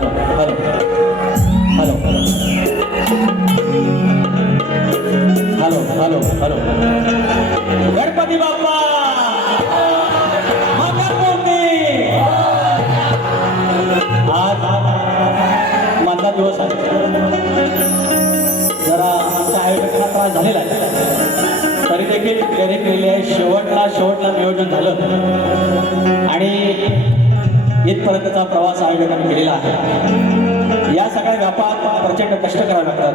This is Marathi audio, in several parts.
Hello hello hello hello Ganpati Bappa Mangalmurti. आज माझा दिवस आहे. जरा आमच्या आयोजकांना त्रास झालेला आहे, तरी देखील तयारी केलेली आहे. शेवटला नियोजन झालं आणि इथपर्यंतचा प्रवास आयोजकांनी केलेला आहे. या सगळ्या व्यापात प्रचंड कष्ट करावे लागतात,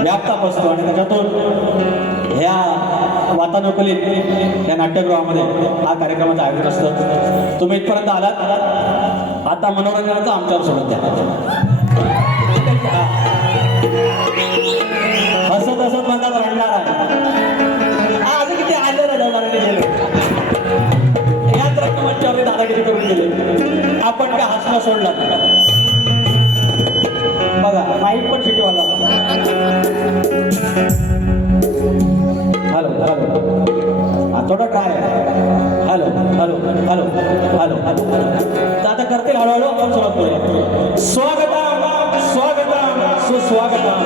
व्यापताप असतो आणि त्याच्यातून ह्या वातानुकूलित या नाट्यगृहामध्ये हा कार्यक्रमाचं आयोजन असतं. तुम्ही इथपर्यंत आलात, आता मनोरंजनाचं आमच्यावर सोडून द्या. हसत हसत म्हणतात रडणार आहे. आज किती आले रडवणारे गेले, याच रक्कमांच्यावर दादागिरी करून गेले. आपण काय हसणं सोडलं. बघा माईक पण शिकवाला. हॅलो हॅलो थोडं try. Hello hello hello hello hello आता करतील हळूहळू. आपण सुरुवात करूया. स्वागतम स्वागतम सुस्वागतम.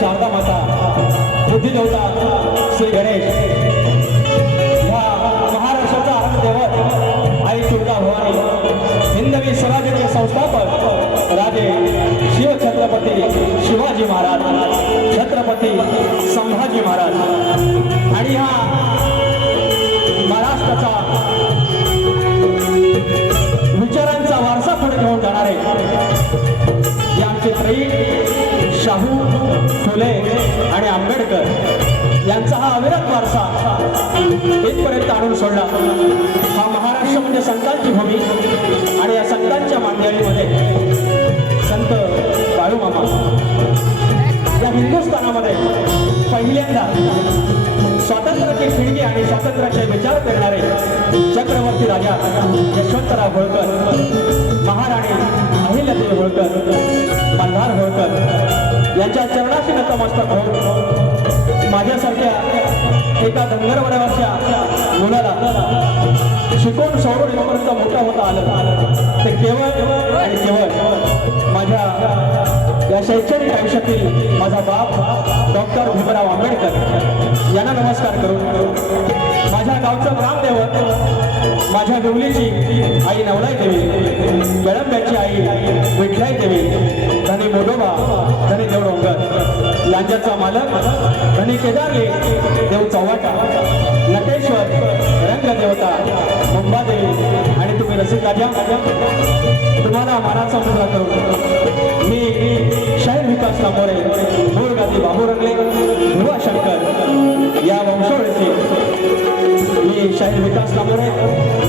शारदा माता, बुद्धी देवता श्री गणेश, या महाराष्ट्राचा आराध्य आई तुळजा भवानी, हिंदवी स्वराज्याचे संस्थापक राजे शिव छत्रपती शिवाजी महाराज, छत्रपती संभाजी महाराज आणि हा महाराष्ट्राचा विचारांचा वारसा पुढे घेऊन जाणारे आमचे त्रयी शाहू, फुले आणि आंबेडकर यांचा हा अविरत वारसा इथपर्यंत आणून सोडला. हा महाराष्ट्र म्हणजे संतांची भूमी आणि या संतांच्या मांदियाळीमध्ये संत बाळूमामा या हिंदुस्थानामध्ये पहिल्यांदा स्वातंत्र्याची खिडकी आणि स्वातंत्र्याचे विचार करणारे चक्रवर्ती राजा यशवंतराव होळकर, महाराणी अहिल्यादेवी होळकर, मल्हार होळकर यांच्या चरणाशी नतमस्तक होऊन माझ्यासारख्या एका धनगरवाड्यावरच्या मुलाला शिकवून सवरून इथपर्यंत मोठा होता आलं, ते केवळ आणि केवळ माझ्या या शैक्षणिक आयुष्यातील माझा बाप डॉक्टर भीमराव आंबेडकर यांना नमस्कार करून माझ्या गावचं ग्रामदेवत माझ्या देवलीची आई नवलाई देवी, कळंब्याची आई विठलाई देवी, धनी मोडोबा धनी देव डोंगर, लांजाचा मालक धनी केदारली देव चव्हाटा, नटेश्वर रंगदेवता मुंबादेवी आणि तुम्ही रसिक राजा. तुम्हाला मानाचा मुद्रा करून मी शाहीर विकास कामोरे, मूळ गादी बाबू रंगले, ध्रुवा शंकर या वंशावळीचे मी शाहीर विकास कामोरे,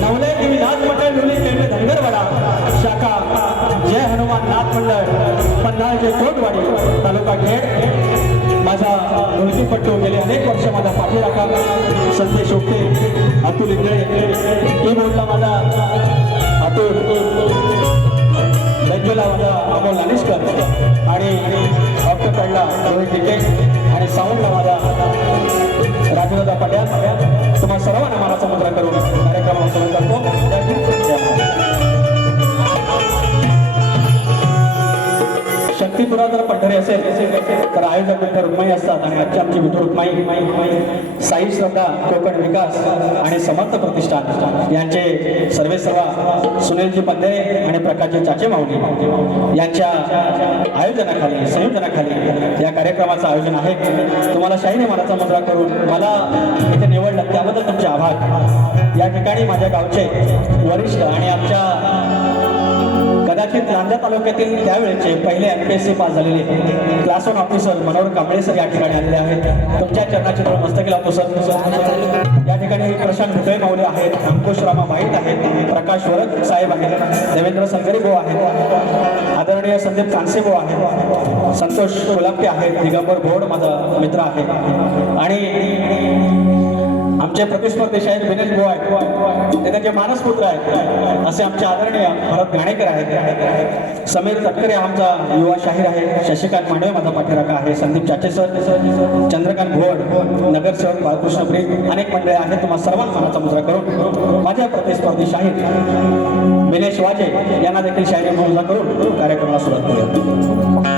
नवले देवी नाथ मंडळ लुली केंद्र धनगरवाडा शाखा जय हनुमान नाथ मंडळ पन्हाळचे कोटवाडी तालुका खेड. माझा ढोलकीपट्टू गेले अनेक वर्ष माझा पाठी राखा संदेश ओके, अतुल इंगळे कीबोर्डला माझा अतुल, रंजुला माझा अमोल लालिशकर आणि डॉक्टर कडला रोहित टिके आणि साऊंडला माझा राजूदादा पट्याल. तुम्हा सर्वांना मानाचा मुद्रा करून कार्यक्रमाला सुरू करतो. शक्तीपुरा जर पंढरी असेल तर आयोजक विठ्ठल रुक्माई असतात आणि आजची आमची विठ्ठल रुक्माई साई श्रद्धा कोकण विकास आणि समर्थ प्रतिष्ठान यांचे सर्वेसर्वा सुनीलजी पंधे आणि प्रकाशजी चाचे माऊली यांच्या आयोजनाखाली संयोजनाखाली या कार्यक्रमाचं आयोजन आहे. तुम्हाला शाहीने मानाचा मुद्रा करून मला इथे निवडलं त्याबद्दल तुमचे आभार. या ठिकाणी माझ्या गावचे वरिष्ठ आणि आमच्या कदाचित लांजा तालुक्यातील त्यावेळेचे पहिले MPSC पास झालेले class 1 officer Manohar Kamble sir या ठिकाणी आलेले आहेत. तुमच्या चरणाची मस्तकी लावतो सर. या ठिकाणी प्रशांत भुतळे माऊली आहेत, अंकुश रामा माहीत आहेत, प्रकाश वरद साहेब आहेत, देवेंद्र संगरी भाऊ आहेत, आदरणीय संदीप कांसे भाऊ आहेत, संतोष कोलापे आहेत, दिगंबर भोड माझा मित्र आहे आणि आमचे प्रतिस्पर्धी शाहीर विनेश बुवा आहेत, ते त्यांचे मानसपुत्र आहेत, असे आमचे आदरणीय भरत घाणेकर आहेत. समीर तटकरे आमचा युवा शाहीर आहे. शशिकांत मांडवे माझा पाठीराखा आहे. संदीप चाचे सर, चंद्रकांत भोड, नगरसेवक बाळकृष्ण प्री, अनेक मंडळी आहेत. तुम्हा सर्वांना मनाचा मुजरा करून माझ्या प्रतिस्पर्धी शाहीर विनेश वाजे यांना देखील शाहिरी मुजरा करून कार्यक्रमाला सुरुवात करूया.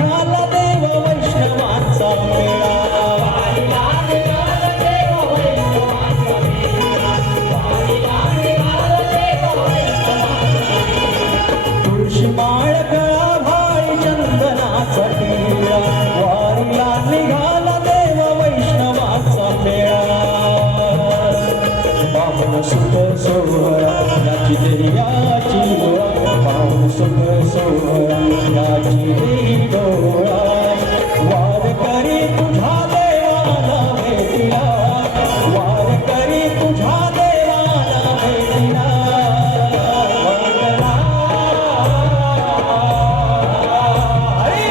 निघाला देव वैष्णवांचा मेळा तुळशी माळ गळा भाई चंदनाचा टिळा वारीला निघाला देव वैष्णवांचा मेळा पावन सुख सोहळा याची देयाची डोळा पावन सुख सोहळा याची देही डोळा वार करी तुझ्या देवाला भेटीला वार करी तुझ्या देवाला भेटीला वंदना हरी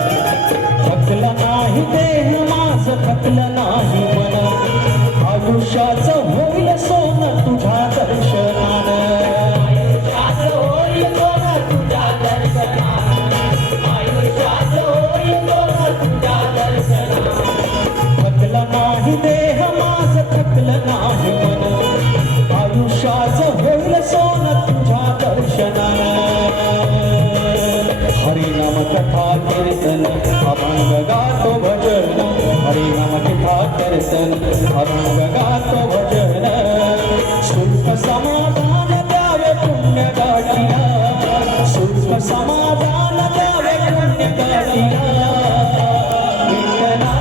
थकलं नाही देह माझं थकलं नाही मन आयुष्याचं होईल सोनं तुझ्या दर्शनानं थकलं नाही देह माझं थकलं नाही मन आयुष्याचं होईल सोनं तुझ्या दर्शनानं हरिनाम कथा कीर्तन अभंग गातो भजन हरिनाम कथा कीर्तन अभंग गातो भजन सुख समाधान द्यावे पुण्य गाठीला सुख समाधान द्यावे पुण्य गाठीला विठ्ठला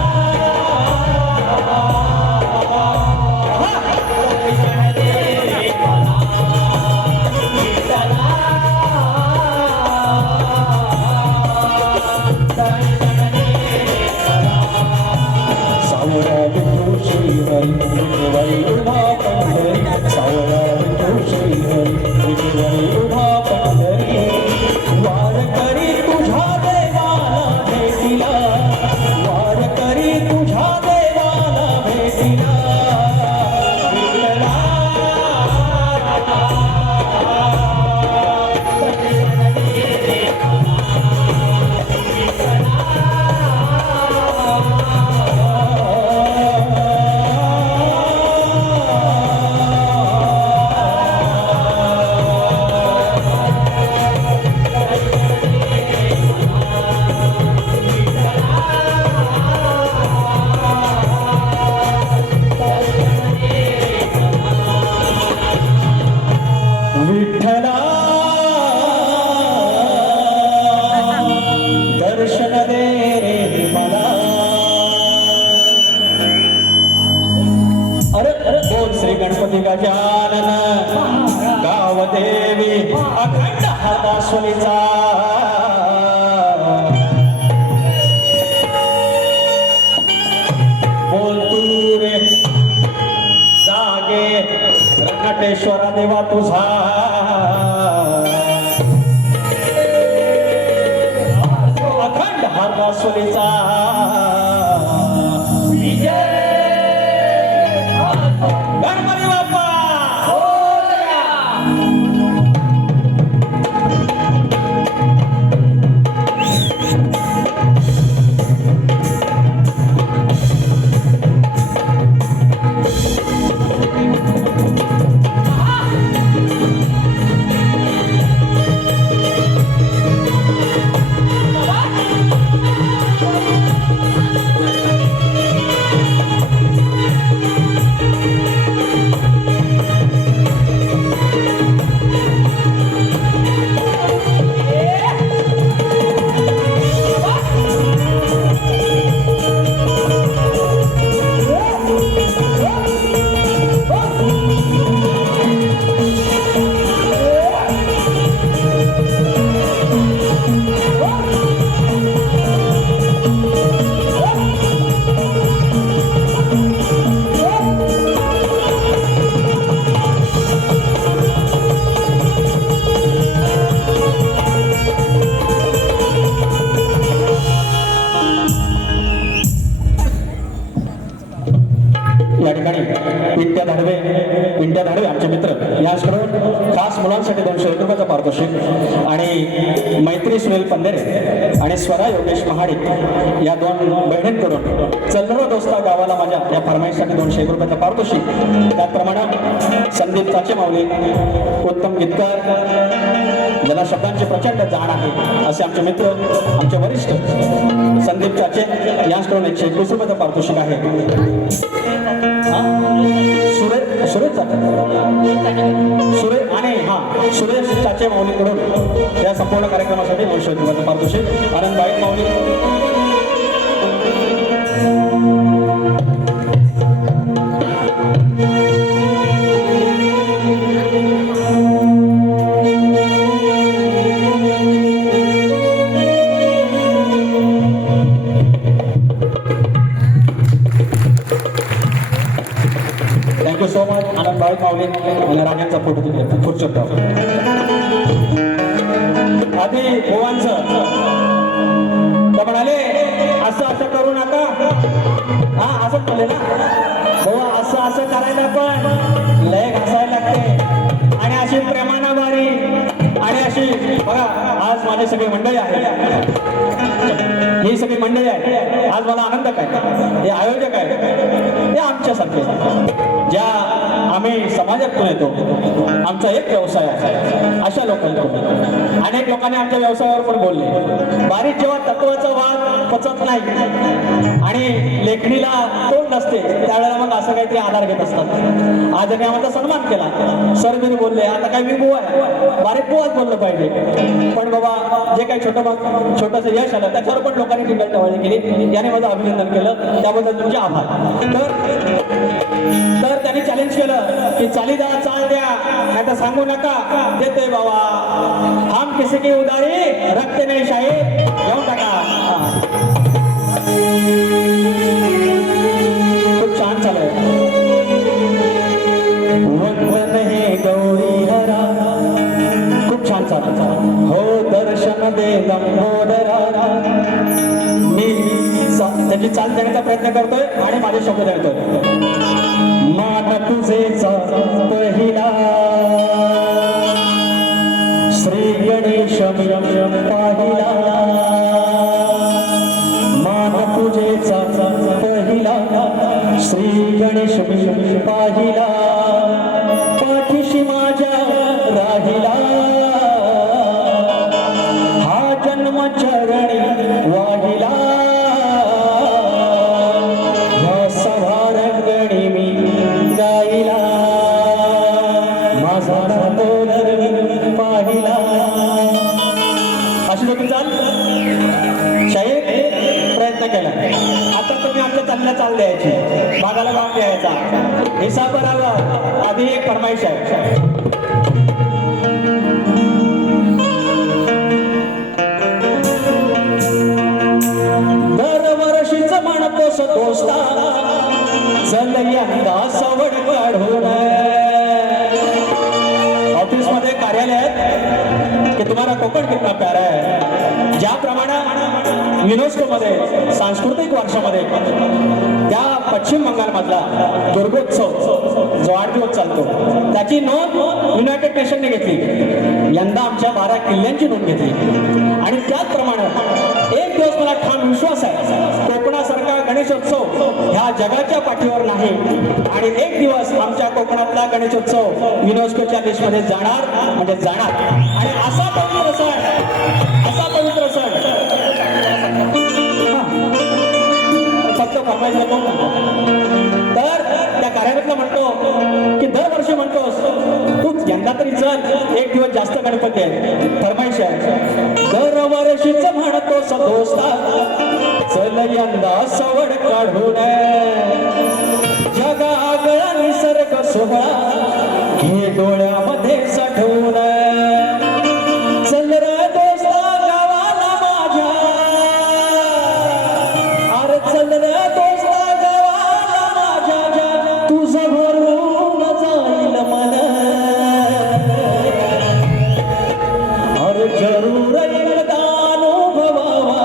सावळा विठू श्रीहरी विठुराई उभा पंढरी सावळा विठू श्रीहरी विठुराई उभा पंढरी वार करी तुझ्या देवाला भेटीला वार करी तुझ्या देवाला भेटीला विठ्ठला विठ्ठला दर्शन दे रे मला अरे अरे बोल श्री गणपती गजानन गाव देवी अखंड हाताश्वरीचा बोल तू रे जागे रंगटेश्वरा देवा तुझा अखंड हाताश्वरीचा गणपती बाप्पा पारितोषिक आणि मैत्री सुनील पंधेरे आणि स्वरा योगेश महाडिक या दोन बहिणींकडून चल्लरो दोस्ता गावाला माझ्या या फरमाईसाठी 201 रुपयाचं पारितोषिक. त्याचप्रमाणे संदीप चाचे माऊली उत्तम गीतकार ज्याला शब्दांची प्रचंड जाण आहे असे आमचे मित्र आमचे वरिष्ठ संदीप चाचे यांच्याकडून 121 रुपयाचं पारितोषिक आहे. सुरेश सुरेश चाचे माऊलीकडून या संपूर्ण कार्यक्रमासाठी 200 रुपयाचं पारितोषिक. आनंद बाईक माऊली थँक्यू सो मच. आनंद बाईक माऊली आणि राजांचा फोटो तिथे खुर्च आधी भुवांचं तर म्हणाले असं असं करू नका. हा असंच बोलले ना हो, असं असं करायला पण लय घासायला लागते आणि अशी प्रेमाना बारी आणि अशी बघा. आज माझी सगळी मंडळी आहे, ही सगळी मंडळी आहे. आज मला आनंद काय, हे आयोजक आहे हे आमच्यासारखे ज्या आम्ही समाजातून येतो, आमचा एक व्यवसाय आहे. अशा लोकांकडून अनेक लोकांनी आमच्या व्यवसायावर पण बोलले. बारीक जेव्हा तत्वाचा वाद पचत नाही आणि लेखणीला तोंड नसते त्यावेळेला मग असं काहीतरी आधार घेत असतात. आज आम्ही आम्हाला सन्मान केला. सर तुम्ही बोलले आता काय मी बुवा आहे, बारीक बुवाच बोललं पाहिजे. पण बाबा जे काही छोटंसं यश आलं त्याच्यावर पण लोकांनी टिंगल टवाळी केली. याने माझं अभिनंदन केलं, त्याबद्दल तुमचे आभार. तर त्यांनी चॅलेंज केलं की चाली द्या, चाल द्या, नाही तर सांगू नका देतोय बाबा. हम किसी की उदारी रखते नाही शाहीर, घेऊन टाका. खूप छान चालू वंदन हे गौरी हरा, खूप छान चालू हो. दर्शन दे लंबोदरा. मी त्याची चाल देण्याचा प्रयत्न करतोय आणि माझे शब्द देतोय. मान तुझेचा पहिला श्री गणेश पाहिला. मान तुझेचा पहिला श्री गणेश पाहिला. पाठीशी माझ्या राहिला हा जन्म चरणी वाहिला. प्रयत्न केला. आता तुम्ही आमच्या चालण्या चाल द्यायची, भागाला भाग द्यायचा, हिसाब करावा. आधी एक फरमाईश आहे. दरवर्षीच म्हणतोस दोस्ता चल यंदा सवड काढून. ऑफिस मध्ये कार्यालयात की तुम्हाला कोकण कितना प्यारा है, ज्याप्रमाणे युनेस्को मध्ये सांस्कृतिक वारशामध्ये त्या पश्चिम बंगालमधला दुर्गोत्सव जो 8 दिवस चालतो त्याची नोंद युनायटेड नेशनने घेतली. यंदा आमच्या 12 किल्ल्यांची नोंद घेतली. आणि त्याचप्रमाणे एक दिवस मला ठाम विश्वास आहे कोकणासारखा गणेशोत्सव ह्या जगाच्या पाठीवर नाही आणि एक दिवस आमच्या कोकणातला गणेशोत्सव युनेस्कोच्या लिस्टमध्ये जाणार म्हणजे जाणार. आणि असा पवित्र सण, असा पवित्र सण फक्त फरमाईश देतो. तर त्या कार्यालयातला म्हणतो की दरवर्षी म्हणतोस तू यंदा तरी चल, एक दिवस जास्त गणपती आहे. फरमाईश आहे दरवर्षीच म्हणतोस दोस्ता चल यंदा सवड काढून. जगा आगळा निसर्ग सोहळा घे डोळ्यामध्ये साठवून. चल रे दोस्ता गावाला माझ्या, अरे चल रे दोस्ता गावाला माझ्या, तुझं भरून जाईल मन. अरे जरूर एकदा अनुभवावा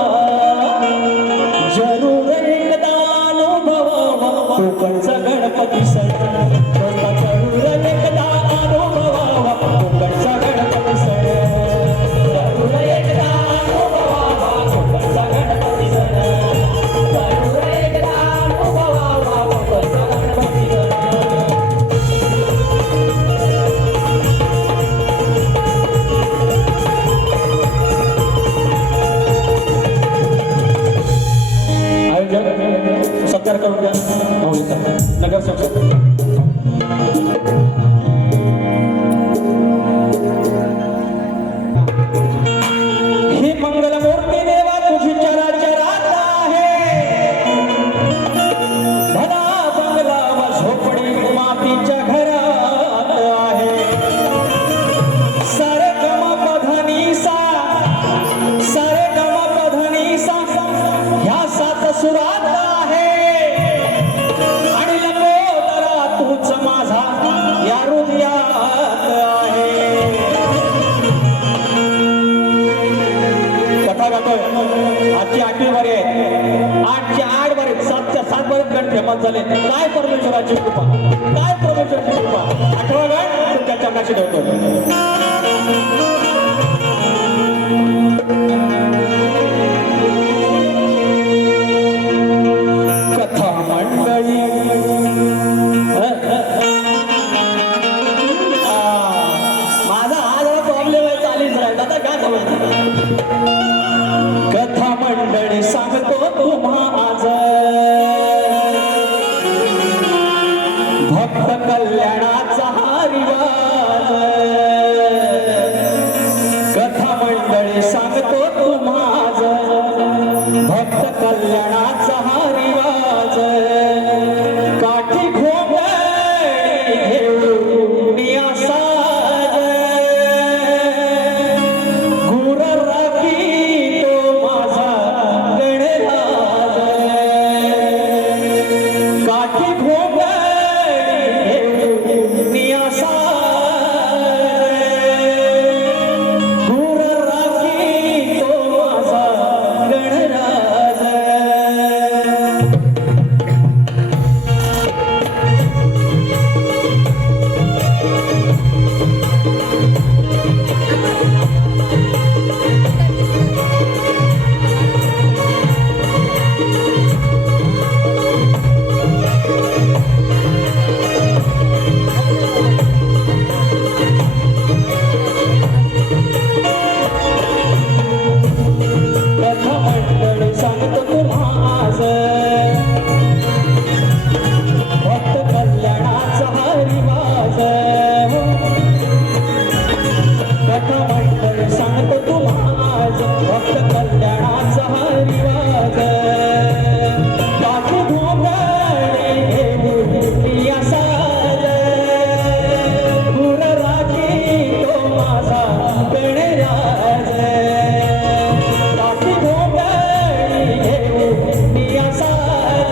आजची 8वी वारी आहे. 8ची 8 वारी 7च्या 7 वारीत गण फेमस झाले. काय परमेश्वराची कृपा, काय परमेश्वराची कृपा. 8वा गण तुमच्या चरणाशी ठेवतो. कथा मंडळी माझा आज प्रॉब्लेम आहे, चालीच राहील आता काय सांगायचं. कथा मंडळी सांगतो तुम्हा आज भक्त कल्याणाचा हा रिवाज. कथा मंडळी सांगतो तुम्हा आज भक्त कल्याणाचा हा रिवाज. काठी घोंगडी घेऊन या साज गुर राखी तो माझा गणराज. काठी घोंगडी घेऊन या साज गुर राखी तो माझा गणराज. कथा मंडळी सांगतो तुम्हा आज भक्त कल्याणाचा हा रिवाज. कथा मंडळी सांगतो तुम्हा आज भक्त कल्याणाचा हा रिवाज. काठी घोंगडी घेऊन या साज गुर राखी तो माझा गणराज. काठी घोंगडी घेऊन या साज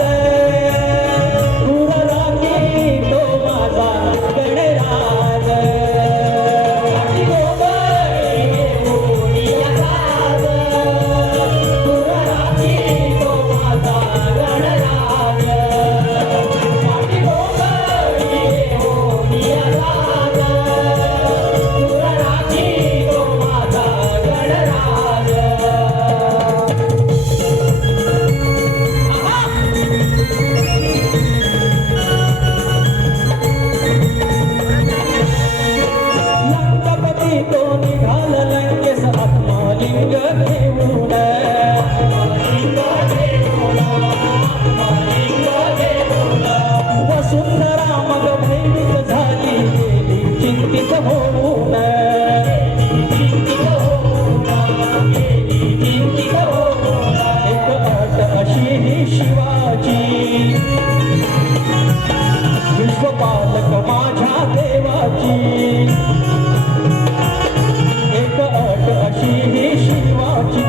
गुर राखी तो माझा गणराज. काठी घोंगडी घेऊन या साज गुर राखी तो माझा गणराज. काठी घोंगडी घेऊन या साज गुर राखी तो माझा गणराज. लंकापती तो निघाला लंकेस आत्मलिंग घेऊन. वसुंधरा मग भयभीत झाली गेली चिंतित होऊन. एक अट अशी ही शिवाची विश्वपालक माझ्या देवाची. एक अट अशी ही शिवाची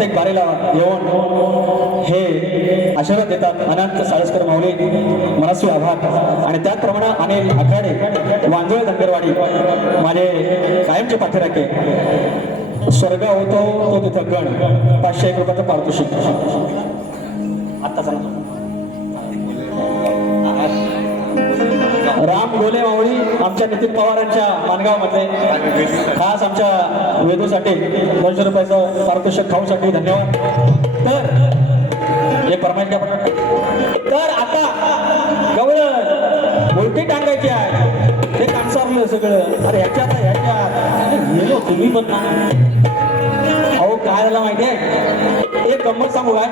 प्रत्येक बारीला येऊन हे आशीर्वाद देतात. अनंत साळसकर माऊली मनस्वी आभार. आणि त्याचप्रमाणे अनिल आखाडे वांजोळे धनगरवाडी माझे कायमचे पाठीराखे. स्वर्ग होतो तो तिथं गण 501 रुपयाचं पारितोषिक. आता राम गोले मावळी आमच्या नितीन पवारांच्या मानगावमध्ये खास आमच्या वेदूसाठी 200 रुपयाचं पारितोषिक खाऊसाठी धन्यवाद. तर एक फरमाईश आपण तर आता गवळण उलटी टांगायची आहे ते कांसारलं सगळं. अरे ह्याच्यात गेलो तुम्ही पण ना. अहो काय झालं माहिती आहे एक गंमत सांगू काय.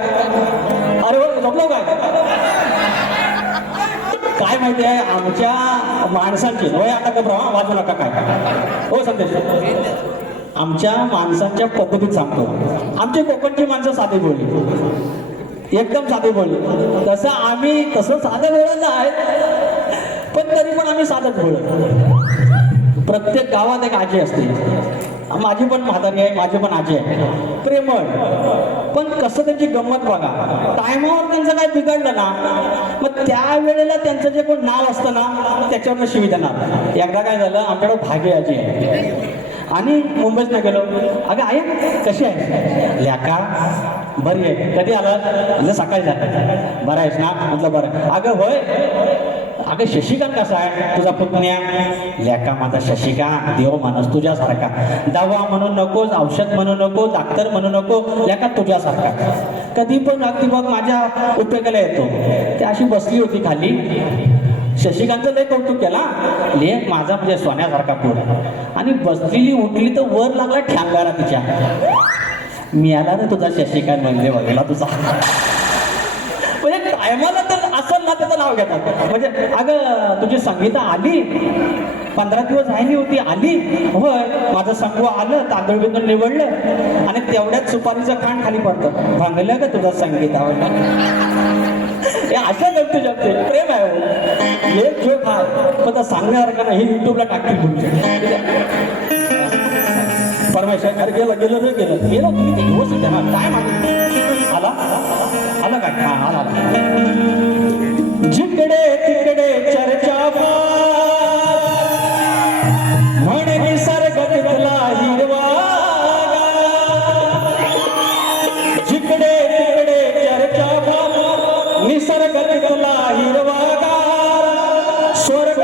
अरे हो झोपलो काय माहिती आहे आमच्या माणसांची वय आता का प्रमाण वाजू नका काय हो संदेश. आमच्या माणसांच्या पद्धतीत सांगतो. आमची कोकणची माणसं साधी बोलली एकदम साधी बोलली. तसं आम्ही तसं साधं बोलत आहे पण तरी पण आम्ही साधंच बोलत. प्रत्येक गावात एक आजी असते. माझी पण म्हातारी आहे माझी पण आजी आहे प्रेमळ. पण कसं त्यांची गंमत बघा. टायमावर त्यांचं काय बिघडलं ना मग त्यावेळेला त्यांचं जे कोण नाव असतं ना त्याच्यावरनं शिवी देणार. एकदा काय झालं आमच्याकडं भाग्य आजी आहे आणि मुंबईत न गेलो. अगं आई कशी आहे. ल्याका बरी आहे. कधी आला म्हणजे सकाळी झालं. बरं आहेस ना म्हटलं बरं. अगं होय अगं शशिकांत कसा आहे तुझा पुतण्या. ल्याका माझा शशिकांत देव माणूस तुझ्यासारखा. दवा म्हणू नकोस औषध म्हणू नको डॉक्टर म्हणू नको ल्याका तुझ्यासारखा. कधी पण अगदी बघ माझ्या उपयोगाला येतो. ती अशी बसली होती खाली. शशिकांतचं लय कौतुक केला. लेख माझा म्हणजे सोन्यासारखा पोर. आणि बसलेली उठली तर वर लागला ठ्यांगारा तिच्या. मी आला ना तुझा शशिकांत म्हणजे वगैरे तुझा. म्हणजे टायमाला तर असं ना त्याचं नाव घेतात. म्हणजे अगं तुझी संगीता आली 15 दिवस राहिली होती आली. होय माझं संगू आलं तांदूळ बिंदूळ निवडलं आणि तेवढ्यात सुपारीचं खाण खाली पडतं. भांगलं का तुझा संगीत आवडला. हे अशा गमती जमते प्रेम आहे. एक जोक आहे पण सांगणार का नाही युट्यूबला टाकतील तुमचे. परमेश्वर अरे गेलं गेलं रे गेलं गेलं तुम्ही ते व्यवस्थित काय मागे आला आला काय हा आला. जिकडे तिकडे चर्चा म्हणे निसर्ग तिथला हिरवा. जिकडे तिकडे चर्चा निसर्ग तिथला हिरवा. स्वर्ग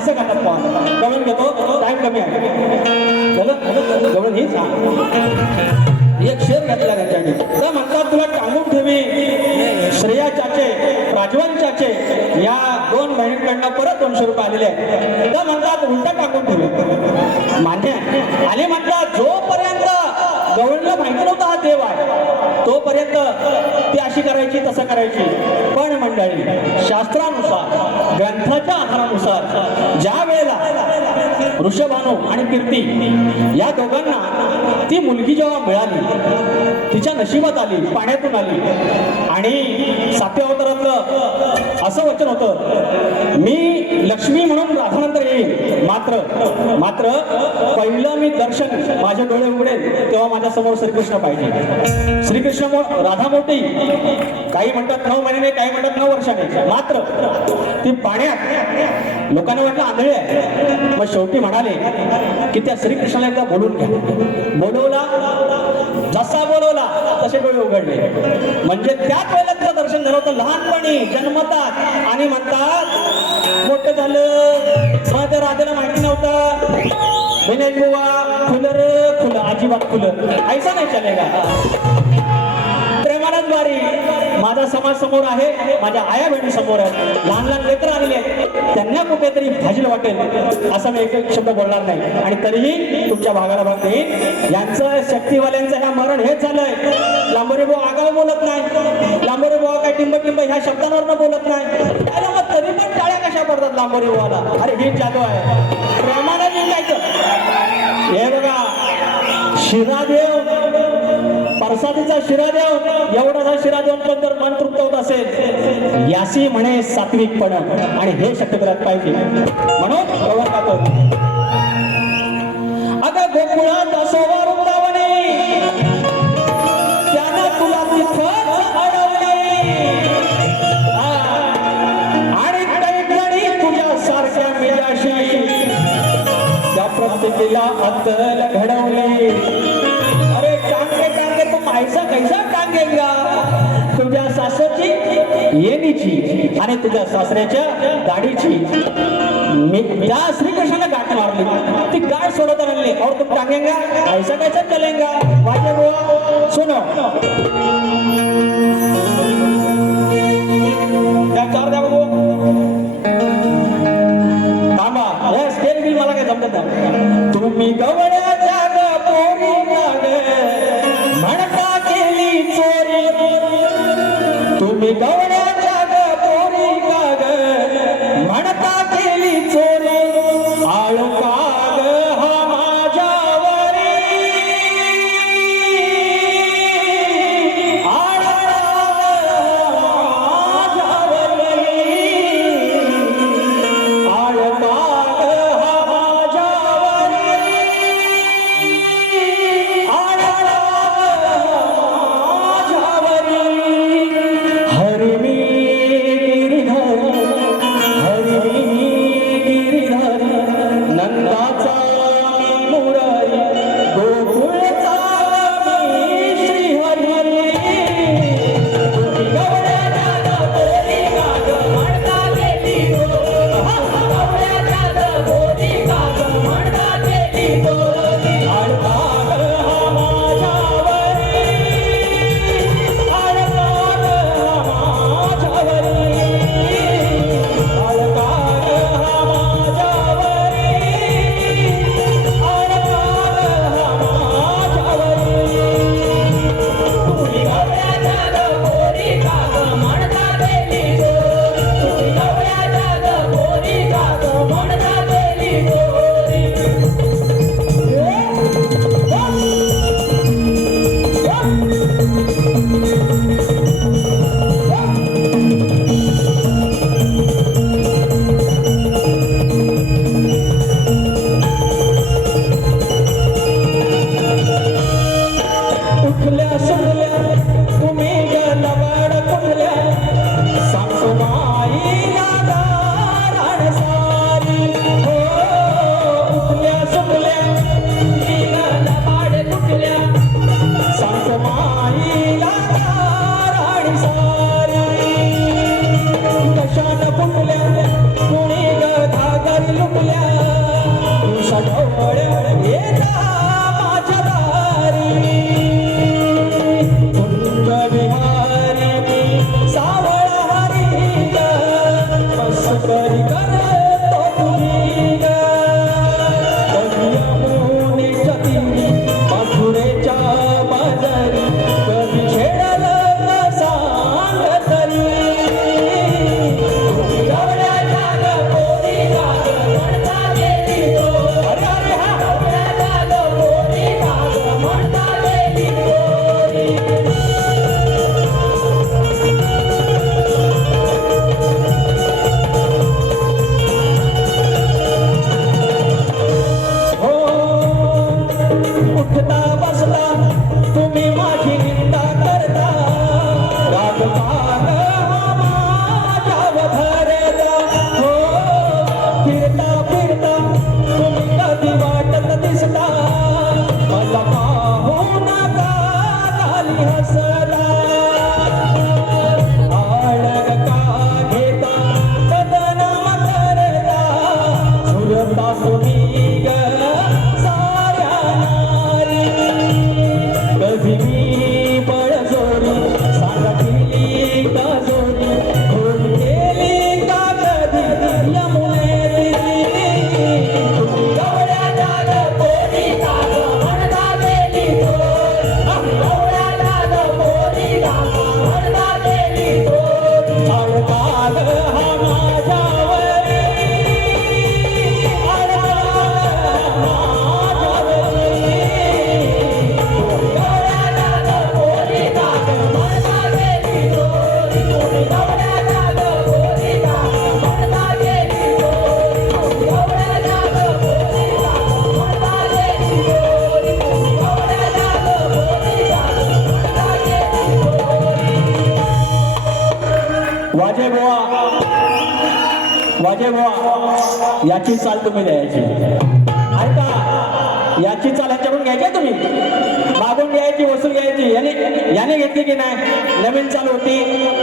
असं करतात पण गवळण घेतो टाइम कमी आहे. गवळण ही एक शेर घातला त्याच्याने तर म्हणतात तुला टांगून ठेवी. श्रेया चाचे राजवान चाचे या 2 बहिणींकडनं परत 200 रुपये आलेले आहेत. तर म्हणतात उलटा टांगून ठेवी मान्य आणि म्हणतात जोपर्यंत गवळणला माहिती नव्हता हा देव आहे तोपर्यंत ती अशी करायची तसं करायची. पण मंडळी शास्त्रानुसार ग्रंथाच्या आधारानुसार ज्या वेळेला ऋषभानू आणि कीर्ती या दोघांना ती मुलगी जेव्हा मिळाली तिच्या नशिबात आली पाण्यातून आली आणि 7व्या अवतारातलं असं वचन होतं मी लक्ष्मी म्हणून राधानंतर येईल मात्र पहिलं मी दर्शन माझे डोळे उघडेल तेव्हा माझ्या समोर श्रीकृष्ण पाहिजे. श्रीकृष्ण राधा मोठी काही म्हणतात 9 महिन्याने काही म्हणतात 9 वर्षाने. मात्र ती पाण्यात लोकांना वाटलं आंधळी आहे. मग शेवटी म्हणाले की त्या श्रीकृष्णाला एकदा बोलून घ्या. बोलवला जसा बोलवला तसे डोळे उघडले. म्हणजे त्याच वेळेला तिचं दर्शन झालं होतं. लहानपणी जन्मतात आणि म्हणतात मोठं झालं माझ्या राधेला माहिती नव्हतं विनय बुवा खुलं अजिबात खुलं ऐसा नाही चलेगा. प्रेमानच वारी माझा समाज समोर आहे माझ्या आया बहिणी समोर आहेत. लहान लहान लेकरं आलेले आहेत त्यांना कुठेतरी भाजीला वाटेल असं मी एक शब्द बोलणार नाही. आणि तरीही तुमच्या भागाला भाग देईन. यांचं शक्तीवाल्यांचं ह्या मरण हेच झालंय. लांबोरे भाऊ आगाव बोलत नाही. लांबोरे भाऊ काय टिंब ह्या शब्दांवर बोलत नाही. अरे मग तरी पण टाळ्या कशा कशा पडतात लांबोरी वाला. अरे ही जादू आहे, प्रेमानं जिंकायचं. हे बघा शिरादेव, परसादीचा शिरादेव, एवढासा शिरा देऊन पण जर मन तृप्त होत असेल, यासी म्हणे सात्विकपण, आणि हे शक्य करायला पाहिजे. म्हणून प्रवर गातो. अगं गोकुळात असोवा वृंदावनी, त्यानं तुला तिथंच अडवले, आणि कैकणी तुझ्या सारख्या मेजाशी त्या प्रत्येकीला अत्तल घडवले. अरे टांगे टांगे तू ऐसा कैसा टांगेगा, तुझ्या सासरची येणीची आणि तुझ्या सासऱ्याच्या गाडीची. मी त्या श्रीकृष्णाला गाठ मारली, ती गाठ सोडत आणली. और तुम टांगेगा ऐसा कैसा चलेगा. वाजे बुआ सुनो, त्या चार द्या बघू. थांबा, या स्केल बिल मला काय जमत नाही. तुम्ही गवळ्याच्या ग पोरी नाग म्हणता केली चोरी, तुम्ही गवळ्याच्या ग पोरी नाग म्हणता केली चोरी. आळू काग हा माझ्यावरी, आळू माझ्यावरी, आळू काग हा माझ्यावरी, आळू माझ्यावरी. हरिमी गिरिधर, हरिमी गिरिधर, नंदाचा मी मुरारी, गोकुळचा मी श्रीहरी. तुम्ही गवळ्याच्या ग पोरी काग म्हणता केली चोरी, गवळ्याच्या ग पोरी काग म्हणता केली चोरी. आळू काग हा माझ्यावरी, आळू काग हा माझ्यावरी, आळू काग हा माझ्यावरी, आळू काग हा माझ्यावरी. तुम्ही गवळ्याच्या ग पोरी काग म्हणता केली चोरी, तुम्ही गवळ्याच्या ग पोरी काग म्हणता केली चोरी. उठल्या सुटल्या तुम्ही गलवाड कुठल्या, सांगतो माईला गाराड सारी. हो उठल्या सुटल्या तुम्ही गलवाड कुठल्या, सांगतो माईला गाराड सारी. कशान फुटल्या कुणी ग धागरी लुटल्या, सडवळ्या येता माझ्या दारी. कुंज विहारी सावळ हरी ग, मस्करी करतो तुम्ही ग. कधी यमुनेच्या तीरी, मथुरेच्या बाजारी, कधी छेडलं सांग तरी. तुम्ही गवळ्याच्या ग पोरी काग म्हणता केली चोरी, अरे अरे हा गवळ्याच्या ग पोरी काग म्हणता केली चोरी. हो उठता बसता तुम्ही माझी निंदा करता, राग काग हा माझ्यावर धरता. हो फिरता फिरता तुम्ही कधी वाटत दिसता, मला पाहू नका खाली हसता. आळग का घेता बदनाम करता, झुरता तुम्ही ग साऱ्या नारी. कधी मी बुवा याची चाल तुम्ही द्यायची. ऐका, याची चाल ह्याच्याकडून घ्यायची तुम्ही, मागून घ्यायची, वसूल घ्यायची. याने घेतली की नाही, नवीन चाल होती.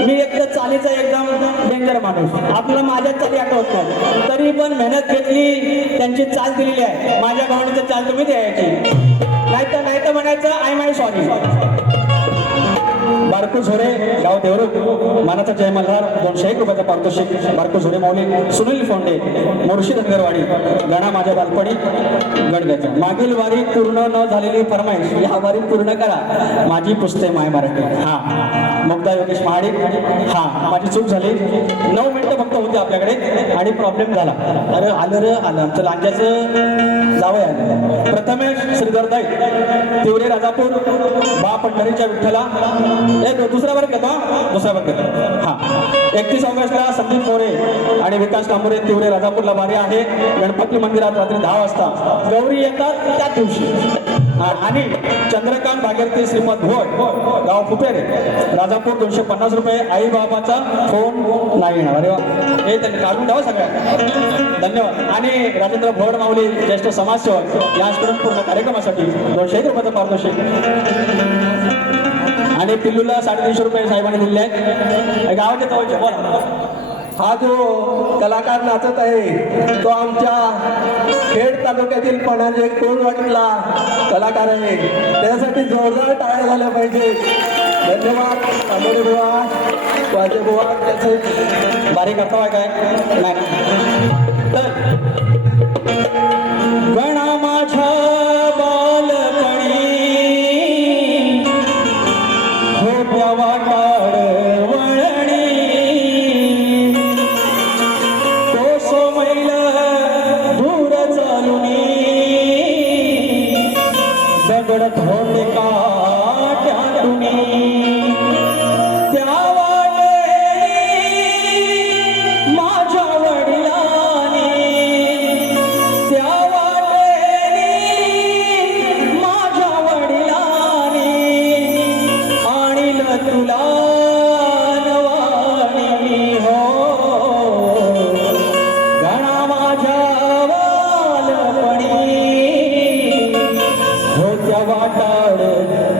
मी एक तर चालीचा एकदम डेंजर माणूस, आपल्याला माझ्या चाली आठवत नाही, तरी पण मेहनत घेतली, त्यांची चाल दिलेली आहे. माझ्या भावनेची चाल तुम्ही द्यायची. नाही तर म्हणायचं आय माय सॉरी. बारकू झोरे, गाव देवरुख, मानाचा जय मल्हार, 201 रुपयाचा पारितोषिक. बारकू झोरे माऊली, सुनील फोंडे, मुर्शिद अंगरवाडी. गणा माझ्या बालपणी गणगायचा. मागील वारी पूर्ण न झालेली फरमाईश या वारी पूर्ण करा, माझी पुस्तके माय मराठी. हा, मुक्ता योगेश महाडिक. हा, माझी चूक झाली, 9 मिनिटं फक्त होती आपल्याकडे आणि प्रॉब्लेम झाला. अरे आलं आमचं लांजाचं जावं आलं. प्रथमेश श्रीधर दाई, तिवरे राजापूर, बा पंढरीच्या विठ्ठला. एक दुसरा वर्ग घेतो, दुसरा वर्ग. हा, 31 ऑगस्टला संदीप मोरे आणि विकास कांबोरे, तिवरे राजापूरला वारी आहे. गणपती मंदिरात रात्री 10 वाजता गौरी येतात त्या दिवशी. आणि चंद्रकांत भागीरथी श्रीमद भोट, गाव फुपेरे, राजापूर, 250 रुपये. आई बाबाचा फोन नाही येणार. अरे वा, हे त्यांनी काढून द्यावं सगळ्या. धन्यवाद. आणि राजेंद्र भोड माऊली, ज्येष्ठ समाजसेवक, याचकडून पूर्ण कार्यक्रमासाठी 201 रुपयाचं पारितोषिक. आणि पिल्लूला 350 रुपये साहेबांनी दिले आहेत. गावाच्या जवळचे बोला. हा जो कलाकार नाचत आहे तो आमच्या खेड तालुक्यातील पणाजे कोंडवाडीतला कलाकार आहे. त्यासाठी जोरदार टाळ्या झाल्या पाहिजे. धन्यवाद. आंबोडे बुवा, वाजे बुवा, त्याचे बारीक अर्थ आहे काय नाही. तर गणा माझ्या बालपणी होत्या वाटाड वळणी, तो सोमैल दूर चालुनी, दगड धोंडे काट्यातुनी. त्या वाटेनी माझ्या वडिलांनी, त्या वाटेनी माझ्या वडिलांनी आणील तुला नवानी. हो, गणा माझ्या बालपणी होत्या वाटाड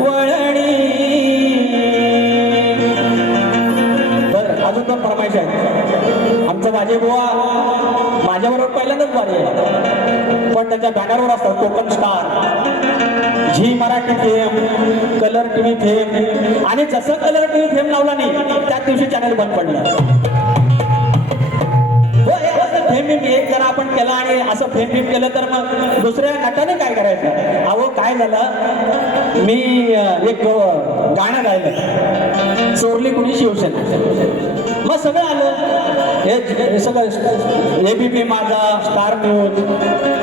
वळणी. तर अजून पण फरमाईश आहे. आमचं माझे बुवा माझ्याबरोबर पहिल्यांदाच वारी आहे, पण त्याच्या बॅनरवर असतात Konkan star, Zee Marathi fame, colour TV fame. आणि जसं कलर टीव्ही फेम लावला नाही त्याच दिवशी चॅनल बंद पडलं. फेम एक जरा आपण केला आणि असं फेम केलं तर मग दुसऱ्या नटाने काय करायचं. अहो काय झालं, मी एक गाणं गायलं, चोरली कुणी शिवसेना. मग सगळं आलं, हे सगळं एबीपी माझा, स्टार न्यूज,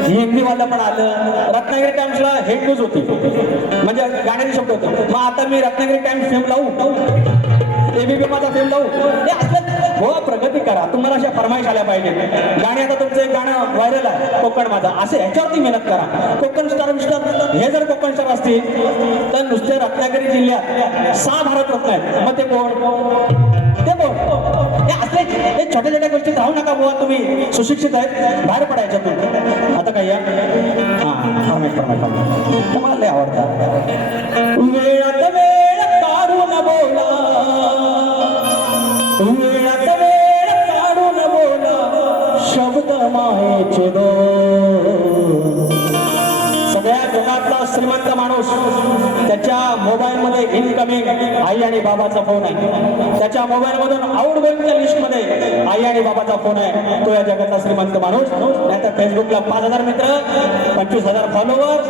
हिंदीवालं पण आलं. रत्नागिरी टाइम्सला हेड न्यूज होती, म्हणजे गाण्याचे शब्द होते. मग आता मी रत्नागिरी टाइम्स फेम लावू, एबीपी माझा फेम लावू. हे असलं हो, प्रगती करा. तुम्हाला अशा फरमाईश आल्या पाहिजे. गाणी आता तुमचं एक गाणं व्हायरल आहे, कोकण माझा, असे ह्याच्यावरती मेहनत करा. कोकण स्टार विस्टार हे जर कोकण स्टार असतील तर नुसते रत्नागिरी जिल्ह्यात 6 भारतरत्न आहेत. मग ते कोण, ते कोण? हे असले हे छोट्या छोट्या गोष्टीत राहू नका बुवा. तुम्ही सुशिक्षित आहेत, बाहेर पडायच्या तुम्ही. आता काय या फरमाईश तुम्हाला लय आवडतात. वेळात वेळ काढून बोला, वेळात वेळ काढून बोला, शब्द मायेचे दोन. सगळ्या जगातला श्रीमंत माणूस, त्याच्या मोबाईल मध्ये इनकमिंग आई आणि बाबाचा फोन आहे, त्याच्या मोबाईल मधून आउटगोईंगच्या लिस्ट मध्ये आई आणि बाबाचा फोन आहे. तो या जगातला श्रीमंत माणूस. नाहीतर फेसबुकला 5,000 मित्र, 25,000 फॉलोअर्स,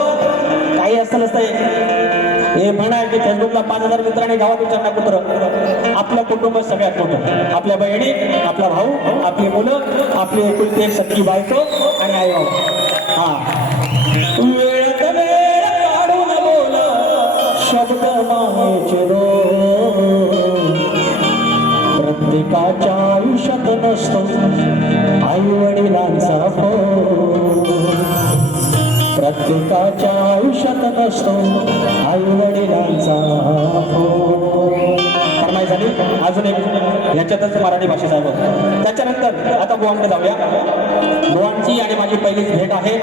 काही असं नसतंय. हे म्हणाय की फेसबुकला 5,000 मित्रांनी गावात विचारणार कुत्र. आपलं कुटुंब सगळ्यात मोठं. आपल्या बहिणी, आपला भाऊ, आपली मुलं, आपली एकुलती एक सख्खी बायको आणि आई बाबा. हा, वेळात वेळ काढून बोला, शब्द मायेचे दोन. प्रत्येकाच्या आयुष्यात नसतो आई वडिलांचा फोन. प्रत्येकाच्या आयुष्यात नसतो आई वडिलांचा फोन. फरमाईश झाली. अजून एक याच्यातच मराठी भाषेचा आहे. त्याच्यानंतर आता बुवांकडे जाऊया. बुवांची आणि माझी पहिलीच भेट आहे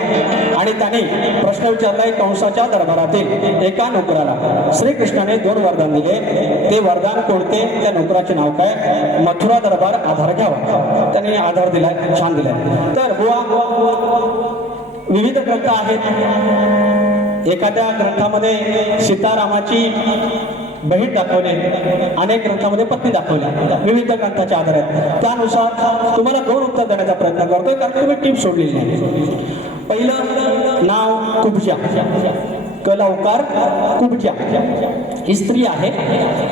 आणि त्याने प्रश्न विचारलाय कंसाच्या दरबारातील एका नोकराला श्रीकृष्णाने 2 वरदान दिले, ते वरदान कोणते, त्या नोकराचे नाव काय? मथुरा दरबार आधार घ्यावा. त्याने आधार दिलाय, छान दिलाय. तर बुवा विविध ग्रंथ आहेत. एखाद्या ग्रंथामध्ये सीतारामाची बहीण दाखवले, अनेक ग्रंथामध्ये पत्नी दाखवल्या, विविध ग्रंथाच्या आधारात. त्यानुसार तुम्हाला 2 उत्तर देण्याचा प्रयत्न करतोय, कारण तुम्ही टीप सोडलेली नाही. पहिलं नाव कुब्जा, कलौकार कुब्जा. ही स्त्री आहे,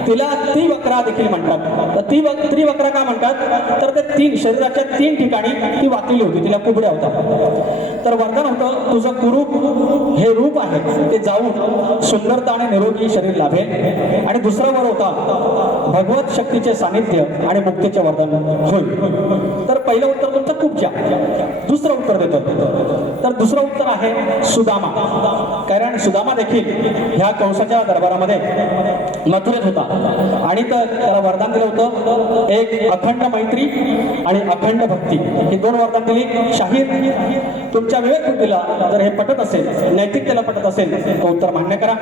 तिला त्रिवक्रा देखील म्हणतात. तर त्रिवक्रा का म्हणतात, तर ते शरीराच्या 3 ठिकाणी ती वाकली होती, तिला कुबड्या होता. तर वरदान होतं, तुझं कुरूप हे रूप आहे ते जाऊन सुंदरता आणि निरोगी शरीर लाभेल. आणि दुसरा वर होता, भगवत शक्तीचे सानिध्य आणि मुक्तीचे वरदान होईल. तर पहिलं उत्तर तुमचं कुब्जा. दुसरं उत्तर देतो, तर दुसरं उत्तर आहे सुदामा. कारण सुदामा देखील ह्या कंसाच्या दरबारामध्ये मथुरेत होता आणि त्याला वरदान दिलं होतं, एक अखंड मैत्री आणि अखंड भक्ती. ही 2 वरदान दिली. शाहीर तुमच्या विवेक बुद्धीला जर हे पटत असेल, नैतिकतेला पटत असेल, तर उत्तर मान्य करा,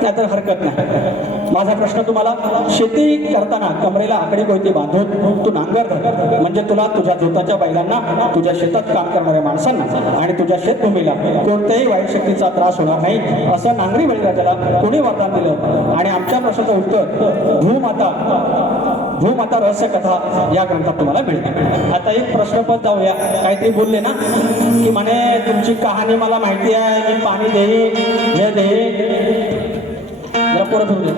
त्यात हरकत नाही. माझा प्रश्न तुम्हाला, शेती करताना कमरेला आकडी कोयती बांधून तू नांगर धर, म्हणजे तुला तुझ्या जोताच्या बैलांना, तुझ्या शेतात काम करणाऱ्या माणसांना आणि तुझ्या शेतभूमीला कोणत्याही वाईट शक्तीचा त्रास होणार नाही, असं नांगरी बळीराजाला कोणी वरदान दिलं? आणि आमच्या प्रश्नाचं उत्तर भूमाता रहस्य कथा या ग्रंथात तुम्हाला मिळेल. आता एक प्रश्नपद जाऊया. काहीतरी बोलले ना की म्हणे तुमची कहाणी मला माहिती आहे, मी पाणी देईन, हे देईन. जरा पुढे फिरू दे.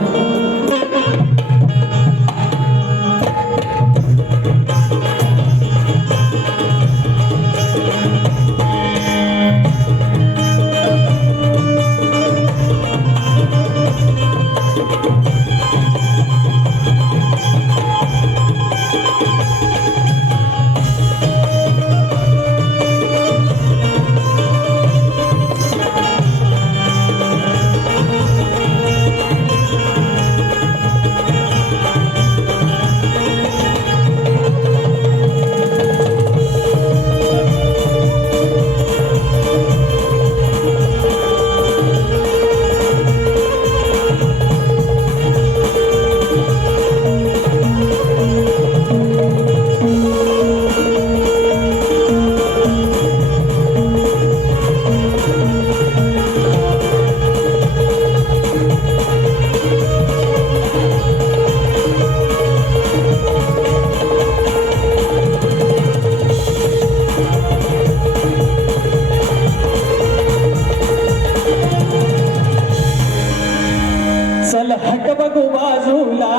चल हट बघ बाजूला,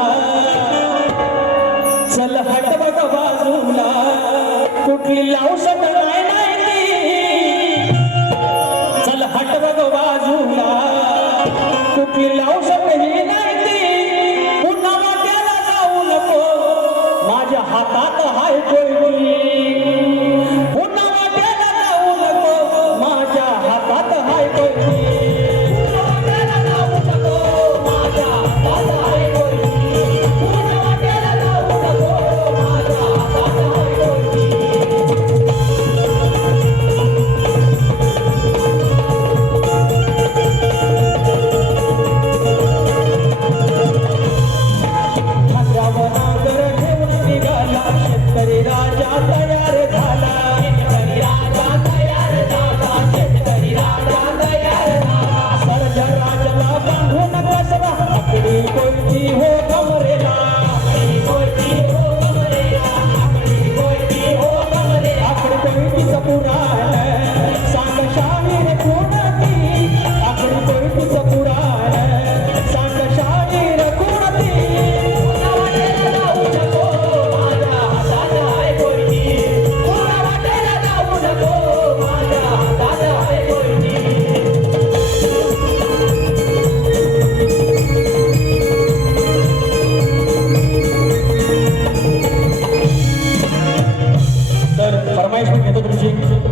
चल हट बघ बाजूला, कुठली लावसट नाही ती. चल हट बघ बाजूला, कुठली लावसट ही नाही ती. पुन्हा वाट्याला जाऊ नको, माझ्या हातात हाय कोयती. पुन्हा वाट्याला जाऊ नको, माझ्या हातात हाय कोयती.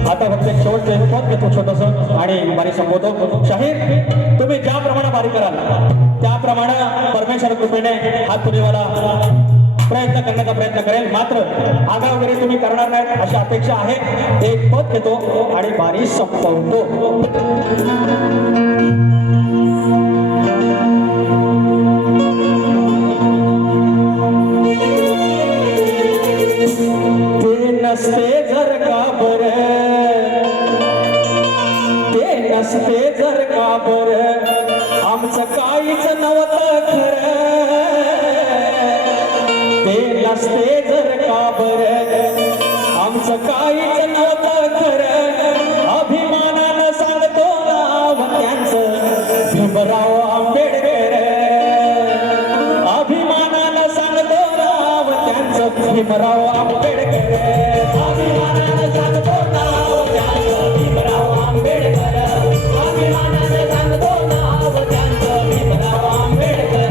आता फक्त एक शेवटचं पद घेतो छोटंसं आणि बारी संपवतो. शाहीर तुम्ही ज्याप्रमाणे बारी कराल त्याप्रमाणे परमेश्वर कृपेने हात पुरेवाला प्रयत्न करण्याचा प्रयत्न करेल, मात्र आगाव वगैरे तुम्ही करणार नाहीत अशी अपेक्षा आहे. एक पद घेतो आणि बारी संपवतो. ते नसते जर का बरं, ते नसते जर का बरं, आमचं काहीच नव्हतं खरं. ते नसते जर का बरं, आमचं काहीच नव्हतं खरं. अभिमानानं सांगतो नाव त्यांचं भीमराव आंबेडकर. अभिमानानं सांगतो नाव त्यांचं भीमराव आंबेडकर. अभिमानानं सांगतो नाव त्यांचं भीमराव आंबेडकर. अभिमानानं सांगतो नाव त्यांचं भीमराव आंबेडकर.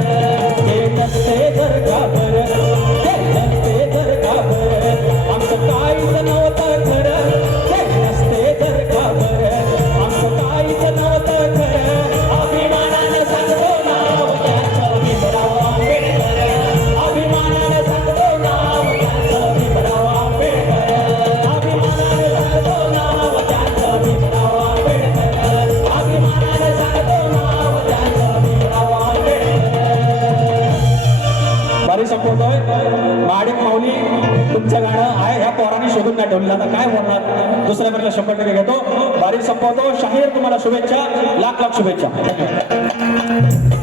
ते नसते जर का बरं, ते नसते जर का बरं, आमचं काहीच नव्हतं खरं. ते नसते जर का बरं, आमचं काहीच नव्हतं खरं. अभिमानानं सांगतो नाव त्यांचं भीमराव आंबेडकर. अभिमानानं सांगतो नाव त्यांचं भीमराव आंबेडकर. अभिमानानं सांगतो नाव त्यांचं भीमराव आंबेडकर. अभिमानानं सांगतो नाव त्यांचं भीमराव आंबेडकर. बारी संपवतोय. माडिक माऊली तुमचं गाणं आहे ह्या पोरांनी शोधून नाही ठेवलेलं. आता काय बोलणार, दुसऱ्या बरोबर 100% घेतो. बारी संपवतो. शाहीर तुम्हाला शुभेच्छा, लाख लाख शुभेच्छा. धन्यवाद.